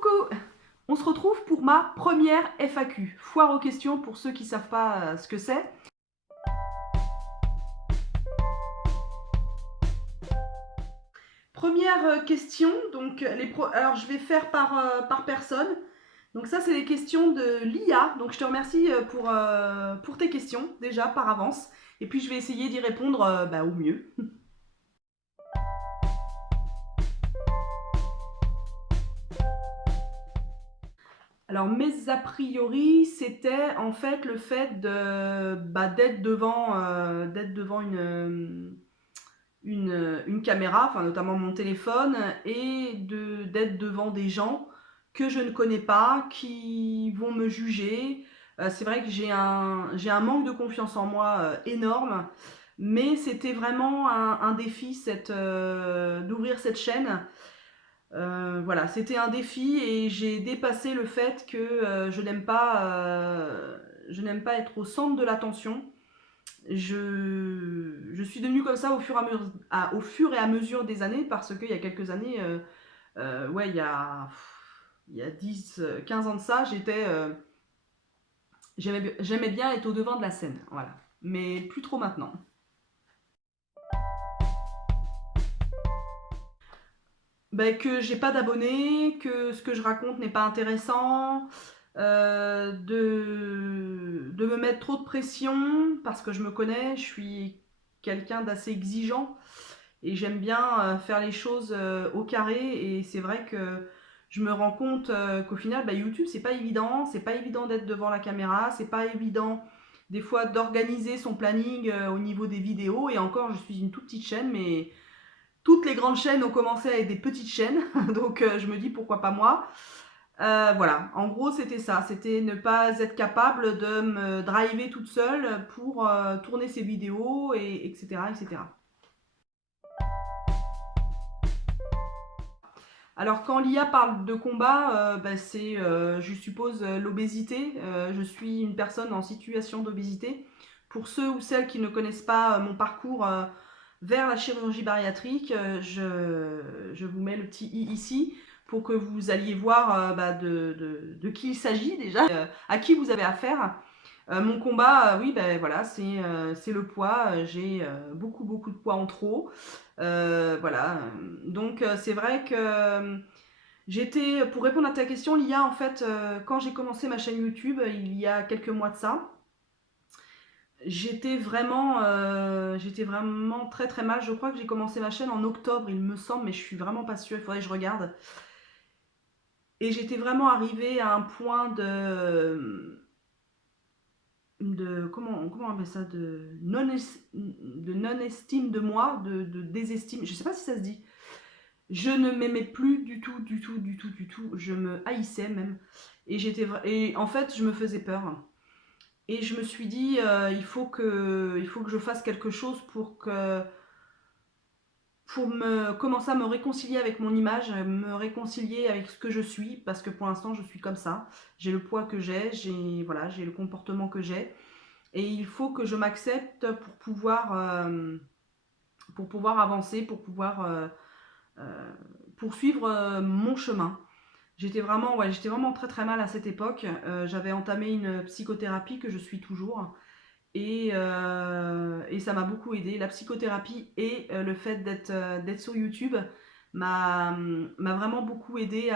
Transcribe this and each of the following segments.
Coucou! On se retrouve pour ma première FAQ, foire aux questions pour ceux qui ne savent pas ce que c'est. Première question, donc alors je vais faire par personne. Donc ça c'est les questions de l'IA, donc je te remercie pour tes questions déjà par avance. Et puis je vais essayer d'y répondre au mieux. Alors mes a priori, c'était en fait le fait d'être devant une caméra, enfin notamment mon téléphone, et d'être devant des gens que je ne connais pas, qui vont me juger. C'est vrai que j'ai un manque de confiance en moi énorme, mais c'était vraiment un défi d'ouvrir cette chaîne. Voilà, c'était un défi et j'ai dépassé le fait que je n'aime pas être au centre de l'attention. Je suis devenue comme ça au fur et à mesure des années parce qu'il y a quelques années, ouais, il y a 10, 15 ans de ça, j'aimais bien être au devant de la scène, voilà. Mais plus trop maintenant. Que j'ai pas d'abonnés, que ce que je raconte n'est pas intéressant, de me mettre trop de pression parce que je me connais, je suis quelqu'un d'assez exigeant et j'aime bien faire les choses au carré. Et c'est vrai que je me rends compte qu'au final, YouTube, c'est pas évident d'être devant la caméra, c'est pas évident des fois d'organiser son planning au niveau des vidéos. Et encore, je suis une toute petite chaîne, mais toutes les grandes chaînes ont commencé avec des petites chaînes, donc je me dis pourquoi pas moi. Voilà, en gros c'était ça, c'était ne pas être capable de me driver toute seule pour tourner ses vidéos, et etc. etc. Alors quand l'IA parle de combat, c'est, je suppose, l'obésité. Je suis une personne en situation d'obésité. Pour ceux ou celles qui ne connaissent pas mon parcours vers la chirurgie bariatrique, je vous mets le petit i ici pour que vous alliez voir de qui il s'agit déjà, à qui vous avez affaire. Mon combat, oui, voilà, c'est le poids. J'ai beaucoup de poids en trop. Voilà. Donc c'est vrai que pour répondre à ta question, l'IA, en fait, quand j'ai commencé ma chaîne YouTube, il y a quelques mois de ça, j'étais vraiment très très mal. Je crois que j'ai commencé ma chaîne en octobre, il me semble, mais je suis vraiment pas sûre, il faudrait que je regarde. Et j'étais vraiment arrivée à un point comment on appelle ça, de non-estime de moi, de désestime, je sais pas si ça se dit. Je ne m'aimais plus du tout, du tout, du tout, du tout. Je me haïssais même. Et en fait, je me faisais peur. Et je me suis dit, il faut que je fasse quelque chose pour me commencer à me réconcilier avec mon image, me réconcilier avec ce que je suis, parce que pour l'instant, je suis comme ça. J'ai le poids que j'ai le comportement que j'ai. Et il faut que je m'accepte pour pouvoir avancer, pour pouvoir poursuivre mon chemin. J'étais vraiment très très mal à cette époque. J'avais entamé une psychothérapie que je suis toujours. Et ça m'a beaucoup aidé. La psychothérapie et le fait d'être sur YouTube m'a vraiment beaucoup aidé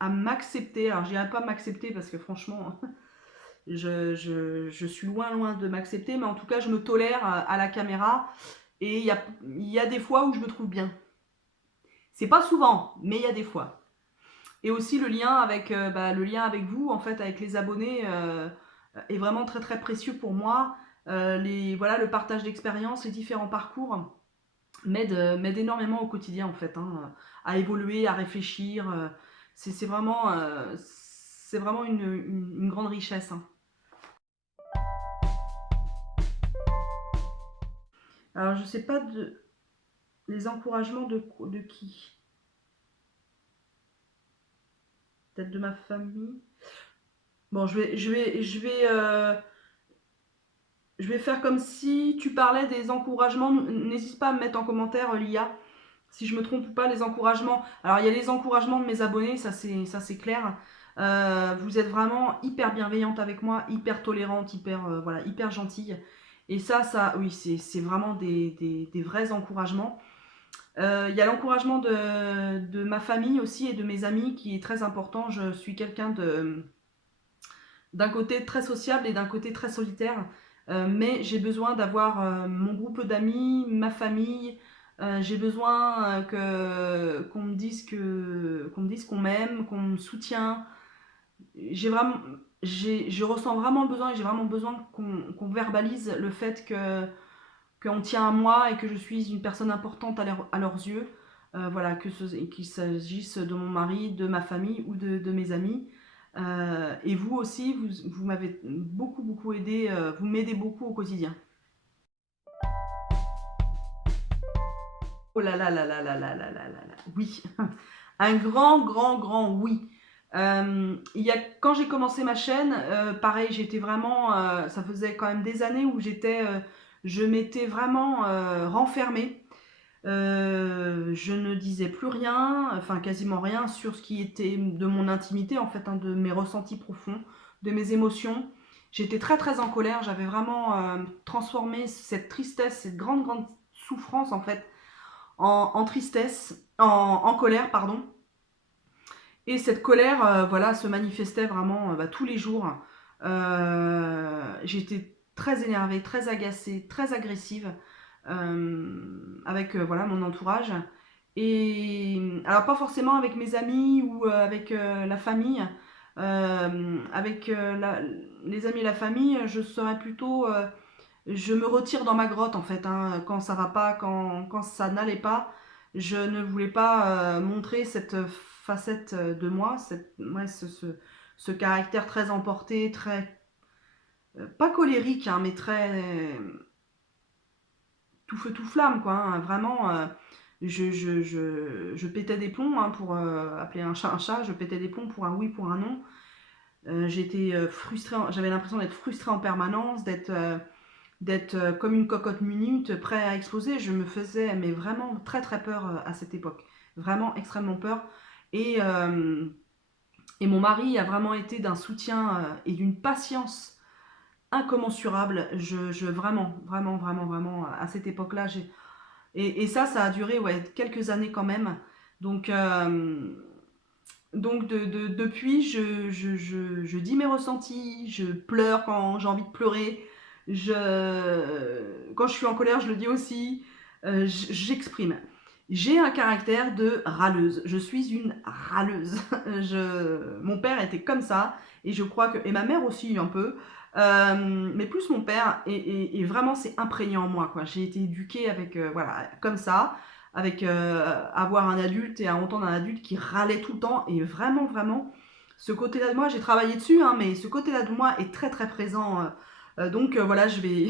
à m'accepter. Alors, je dirais pas m'accepter parce que franchement, je suis loin de m'accepter, mais en tout cas, je me tolère à la caméra. Et il y a des fois où je me trouve bien. C'est pas souvent, mais il y a des fois. Et aussi le lien avec vous, en fait, avec les abonnés, est vraiment très très précieux pour moi. Voilà, le partage d'expériences, les différents parcours m'aident énormément au quotidien, en fait, hein, à évoluer, à réfléchir. C'est vraiment une grande richesse, hein. Alors, je sais pas les encouragements de qui? Peut-être de ma famille. Bon, je vais faire comme si tu parlais des encouragements. N'hésite pas à me mettre en commentaire l'IA. si je me trompe pas, les encouragements. Alors, il y a les encouragements de mes abonnés, ça c'est clair. Vous êtes vraiment hyper bienveillante avec moi, hyper tolérante, hyper, voilà, hyper gentille. Et ça oui, c'est vraiment des vrais encouragements. Il y a l'encouragement de ma famille aussi et de mes amis qui est très important. Je suis quelqu'un d'un côté très sociable et d'un côté très solitaire. Mais j'ai besoin d'avoir mon groupe d'amis, ma famille. J'ai besoin qu'on me dise qu'on me dise qu'on m'aime, qu'on me soutient. J'ai vraiment, je ressens vraiment le besoin et j'ai vraiment besoin qu'on verbalise le fait qu'on tient à moi et que je suis une personne importante à leurs yeux. Voilà, qu'il s'agisse de mon mari, de ma famille ou de mes amis. Et vous aussi, vous m'avez beaucoup, beaucoup aidé, vous m'aidez beaucoup au quotidien. Oh là là là là là là là là là là, oui, un grand, grand, grand oui. Quand j'ai commencé ma chaîne, pareil, j'étais vraiment, ça faisait quand même des années où je m'étais vraiment renfermée. Je ne disais plus rien, enfin quasiment rien sur ce qui était de mon intimité en fait, hein, de mes ressentis profonds, de mes émotions. J'étais très très en colère, j'avais vraiment transformé cette tristesse, cette grande grande souffrance en fait, en tristesse, en colère pardon. Et cette colère, voilà, se manifestait vraiment tous les jours. J'étais très énervée, très agacée, très agressive avec voilà, mon entourage. Et alors pas forcément avec mes amis ou avec la famille. Avec les amis et la famille, je serais plutôt... je me retire dans ma grotte en fait, hein, quand ça va pas, quand ça n'allait pas. Je ne voulais pas montrer cette facette de moi, ouais, ce caractère très emporté, très... pas colérique, hein, mais très tout feu tout flamme, quoi, hein, vraiment, je pétais des plombs, hein, pour appeler un chat, je pétais des plombs pour un oui, pour un non. J'étais frustrée, j'avais l'impression d'être frustrée en permanence, d'être comme une cocotte minute, prêt à exploser. Je me faisais mais vraiment très très peur à cette époque, vraiment extrêmement peur. Et, euh, et mon mari a vraiment été d'un soutien et d'une patience incommensurable. Vraiment, vraiment, vraiment, vraiment, à cette époque-là, et ça a duré ouais, quelques années quand même. Donc, depuis, je dis mes ressentis, je pleure quand j'ai envie de pleurer, quand je suis en colère, je le dis aussi, j'exprime. J'ai un caractère de râleuse, je suis une râleuse. Mon père était comme ça, et je crois que, et ma mère aussi un peu, mais plus mon père, et vraiment c'est imprégné en moi, quoi. J'ai été éduquée avec, voilà, comme ça, avec avoir un adulte et à entendre un adulte qui râlait tout le temps. Et vraiment, vraiment, ce côté-là de moi, j'ai travaillé dessus, hein, mais ce côté-là de moi est très, très présent. Donc voilà, je vais...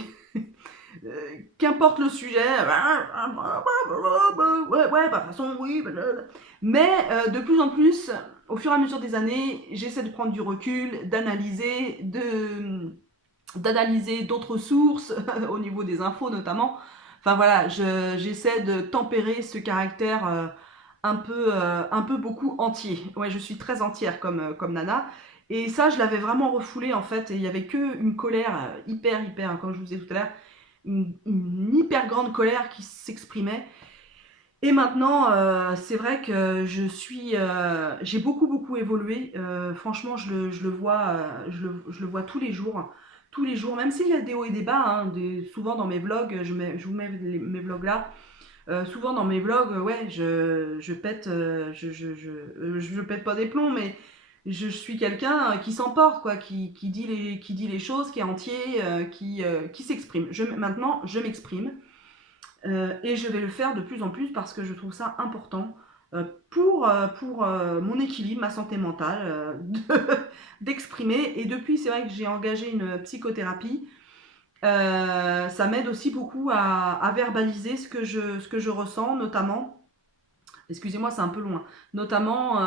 qu'importe le sujet, ouais, ouais, bah, de toute façon, oui, mais de plus en plus, au fur et à mesure des années, j'essaie de prendre du recul, d'analyser d'autres sources, au niveau des infos notamment. Enfin voilà, j'essaie de tempérer ce caractère un peu beaucoup entier. Ouais, je suis très entière comme nana. Et ça, je l'avais vraiment refoulé en fait. Et il n'y avait qu'une colère hyper, hyper, comme je vous disais tout à l'heure, une hyper grande colère qui s'exprimait. Et maintenant, c'est vrai que j'ai beaucoup beaucoup évolué. Franchement, je le vois, je le vois tous les jours. Même s'il y a des hauts et des bas, hein, souvent dans mes vlogs, je vous mets mes vlogs là. Souvent dans mes vlogs, ouais, je pète, je pète pas des plombs, mais je suis quelqu'un qui s'emporte, quoi, qui dit les choses, qui est entier, qui s'exprime. Maintenant, je m'exprime. Et je vais le faire de plus en plus parce que je trouve ça important pour mon équilibre, ma santé mentale, d'exprimer. Et depuis, c'est vrai que j'ai engagé une psychothérapie. Ça m'aide aussi beaucoup à verbaliser ce que je ressens, notamment, excusez-moi, c'est un peu loin, notamment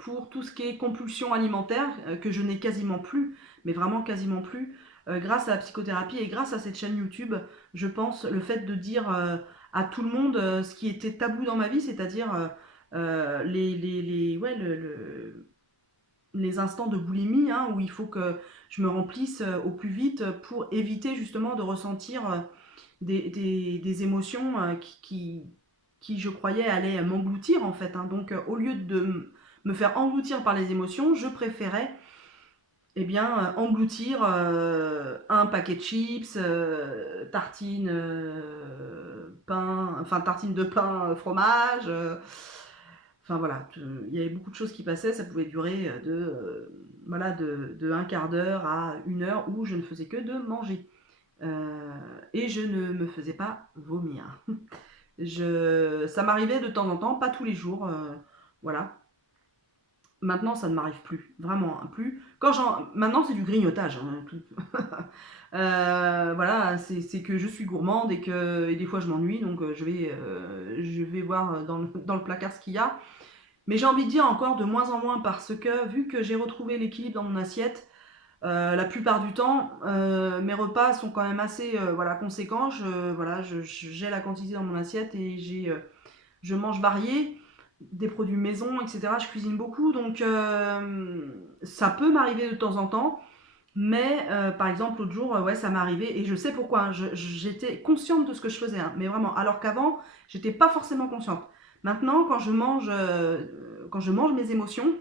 pour tout ce qui est compulsion alimentaire, que je n'ai quasiment plus, mais vraiment quasiment plus, grâce à la psychothérapie et grâce à cette chaîne YouTube. Je pense le fait de dire à tout le monde ce qui était tabou dans ma vie, c'est-à-dire ouais, les instants de boulimie, hein, où il faut que je me remplisse au plus vite pour éviter justement de ressentir des émotions qui, je croyais, allaient m'engloutir en fait. Hein. Donc au lieu de me faire engloutir par les émotions, je préférais eh bien, engloutir un paquet de chips, tartine, pain, enfin tartine de pain, fromage. Enfin voilà, il y avait beaucoup de choses qui passaient, ça pouvait durer voilà, de un quart d'heure à 1 heure où je ne faisais que de manger. Et je ne me faisais pas vomir. Ça m'arrivait de temps en temps, pas tous les jours, voilà. Maintenant, ça ne m'arrive plus, vraiment, hein, plus. Maintenant, c'est du grignotage, hein, tout. Voilà, c'est que je suis gourmande et des fois je m'ennuie, donc je vais voir dans le placard ce qu'il y a. Mais j'ai envie de dire encore de moins en moins parce que vu que j'ai retrouvé l'équilibre dans mon assiette, la plupart du temps, mes repas sont quand même assez voilà, conséquents. J'ai la quantité dans mon assiette et je mange varié, des produits maison, etc. Je cuisine beaucoup, donc ça peut m'arriver de temps en temps. Mais par exemple, l'autre jour, ouais, ça m'est arrivé et je sais pourquoi. Hein, j'étais consciente de ce que je faisais, hein, mais vraiment. Alors qu'avant, j'étais pas forcément consciente. Maintenant, quand je mange mes émotions,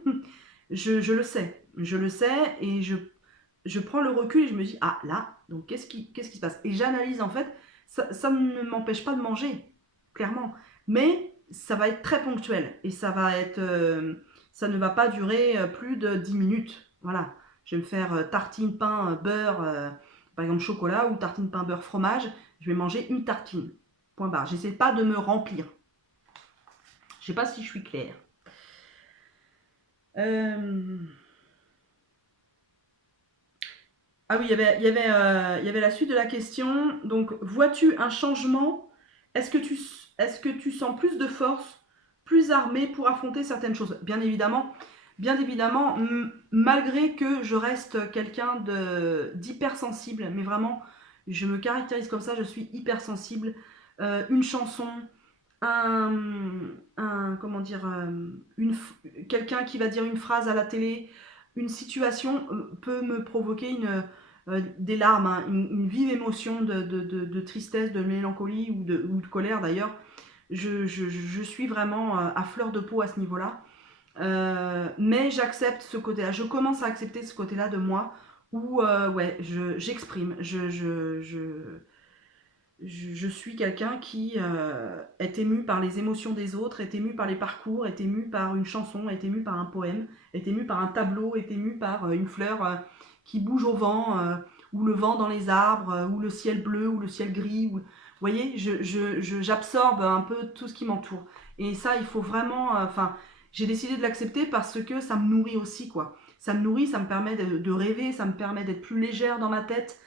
je le sais. Je le sais et je prends le recul et je me dis, ah là, donc qu'est-ce qui se passe? Et j'analyse en fait, ça ne m'empêche pas de manger, clairement. Mais ça va être très ponctuel et ça ne va pas durer plus de 10 minutes. Voilà. Je vais me faire tartine, pain, beurre, par exemple chocolat ou tartine, pain, beurre, fromage. Je vais manger une tartine. Point barre. J'essaie pas de me remplir. Je sais pas si je suis claire. Ah oui, il y avait la suite de la question. Donc, vois-tu un changement? Est-ce que tu sens plus de force, plus armé pour affronter certaines choses? Bien évidemment, malgré que je reste quelqu'un d'hypersensible, mais vraiment, je me caractérise comme ça, je suis hypersensible. Une chanson, un, comment dire, quelqu'un qui va dire une phrase à la télé, une situation peut me provoquer des larmes, hein, une vive émotion de tristesse, de mélancolie ou de colère d'ailleurs. Je suis vraiment à fleur de peau à ce niveau-là. Mais j'accepte ce côté-là. Je commence à accepter ce côté-là de moi où ouais, j'exprime. Je suis quelqu'un qui est ému par les émotions des autres, est ému par les parcours, est ému par une chanson, est ému par un poème, est ému par un tableau, est ému par une fleur qui bouge au vent, ou le vent dans les arbres, ou le ciel bleu, ou le ciel gris. Vous voyez, j'absorbe un peu tout ce qui m'entoure. Et ça, il faut vraiment... Enfin, j'ai décidé de l'accepter parce que ça me nourrit aussi, quoi. Ça me nourrit, ça me permet de rêver, ça me permet d'être plus légère dans ma tête,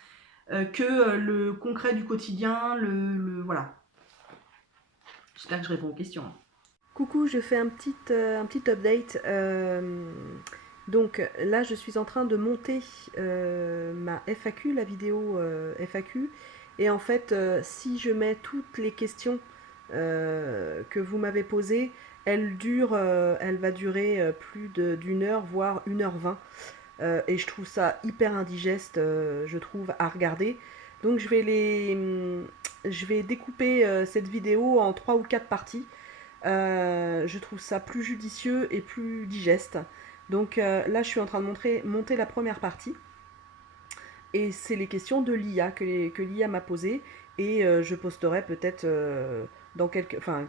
que le concret du quotidien, voilà. J'espère que je réponds aux questions. Coucou, je fais un petit update. Donc là, je suis en train de monter ma FAQ, la vidéo FAQ. Et en fait, si je mets toutes les questions que vous m'avez posées, elle va durer plus d'une heure, voire 1h20. Et je trouve ça hyper indigeste, je trouve, à regarder. Donc je vais découper cette vidéo en 3 ou 4 parties. Je trouve ça plus judicieux et plus digeste. Donc là, je suis en train de monter la première partie. Et c'est les questions de l'IA que l'IA m'a posées. Et je posterai peut-être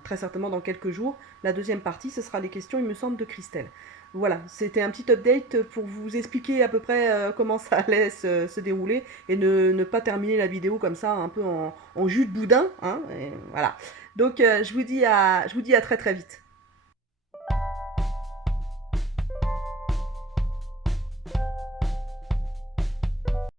très certainement dans quelques jours. La deuxième partie, ce sera les questions, il me semble, de Christelle. Voilà, c'était un petit update pour vous expliquer à peu près comment ça allait se dérouler et ne pas terminer la vidéo comme ça, un peu en jus de boudin. Hein, et voilà. Donc je vous dis à très très vite.